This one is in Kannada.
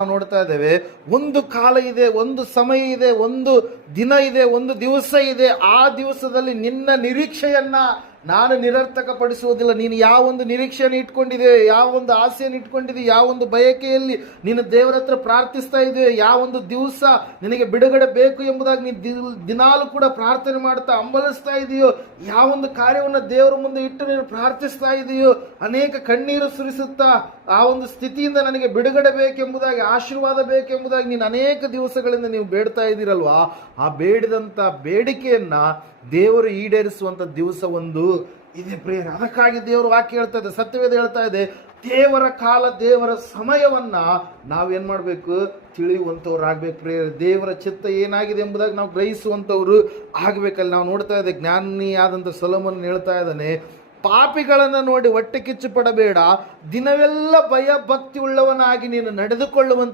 ನಾವು ನೋಡ್ತಾ ಇದ್ದೇವೆ. ಒಂದು ಕಾಲ ಇದೆ, ಒಂದು ಸಮಯ ಇದೆ, ಒಂದು ದಿನ ಇದೆ, ಒಂದು ದಿವಸ ಇದೆ. ಆ ದಿವಸದಲ್ಲಿ ನಿನ್ನ ನಿರೀಕ್ಷೆಯನ್ನ ನಾನು ನಿರರ್ಥಕ ಪಡಿಸುವುದಿಲ್ಲ. ನೀನು ಯಾವ ಒಂದು ನಿರೀಕ್ಷೆಯನ್ನು ಇಟ್ಕೊಂಡಿದೆ, ಯಾವ ಒಂದು ಆಸೆಯನ್ನು ಇಟ್ಕೊಂಡಿದೆ, ಯಾವ ಒಂದು ಬಯಕೆಯಲ್ಲಿ ನೀನು ದೇವರ ಹತ್ರ ಪ್ರಾರ್ಥಿಸ್ತಾ ಇದೆಯೋ, ಯಾವ ಒಂದು ದಿವಸ ನಿನಗೆ ಬಿಡುಗಡೆ ಬೇಕು ಎಂಬುದಾಗಿ ನೀನು ದಿನಾಲು ಕೂಡ ಪ್ರಾರ್ಥನೆ ಮಾಡ್ತಾ ಹಂಬಲಿಸ್ತಾ ಇದೆಯೋ, ಯಾವ ಒಂದು ಕಾರ್ಯವನ್ನು ದೇವರ ಮುಂದೆ ಇಟ್ಟು ನೀನು ಪ್ರಾರ್ಥಿಸ್ತಾ ಇದೆಯೋ, ಅನೇಕ ಕಣ್ಣೀರು ಸುರಿಸುತ್ತಾ ಆ ಒಂದು ಸ್ಥಿತಿಯಿಂದ ನನಗೆ ಬಿಡುಗಡೆ ಬೇಕೆಂಬುದಾಗಿ, ಆಶೀರ್ವಾದ ಬೇಕೆಂಬುದಾಗಿ ನೀನು ಅನೇಕ ದಿವಸಗಳಿಂದ ನೀವು ಬೇಡ್ತಾ ಇದ್ದೀರಲ್ವಾ, ಆ ಬೇಡಿದಂಥ ಬೇಡಿಕೆಯನ್ನ ದೇವರು ಈಡೇರಿಸುವಂತ ದಿವಸ ಒಂದು ಇದೆ ಪ್ರಿಯರೇ. ಅದಕ್ಕಾಗಿ ದೇವರು ವಾಕ್ಯ ಹೇಳ್ತಾ ಇದೆ, ಸತ್ಯವೇದ ಹೇಳ್ತಾ ಇದೆ, ದೇವರ ಕಾಲ, ದೇವರ ಸಮಯವನ್ನ ನಾವೇನ್ ಮಾಡ್ಬೇಕು, ತಿಳಿಯುವಂಥವ್ರಾಗ್ಬೇಕು ಪ್ರಿಯರೇ. ದೇವರ ಚಿತ್ತ ಏನಾಗಿದೆ ಎಂಬುದಾಗಿ ನಾವು ಗ್ರಹಿಸುವಂಥವ್ರು ಆಗ್ಬೇಕಲ್ಲಿ. ನಾವು ನೋಡ್ತಾ ಇದ್ದೆ, ಜ್ಞಾನಿಯಾದಂಥ ಸೊಲೊಮೋನ್ ಹೇಳ್ತಾ ಇದ್ದಾನೆ, ಪಾಪಿಗಳನ್ನು ನೋಡಿ ಹೊಟ್ಟೆ ಕಿಚ್ಚು ಪಡಬೇಡ, ದಿನವೆಲ್ಲ ಭಯ ಭಕ್ತಿ ಉಳ್ಳವನಾಗಿ ನೀನು ನಡೆದುಕೊಳ್ಳುವಂತ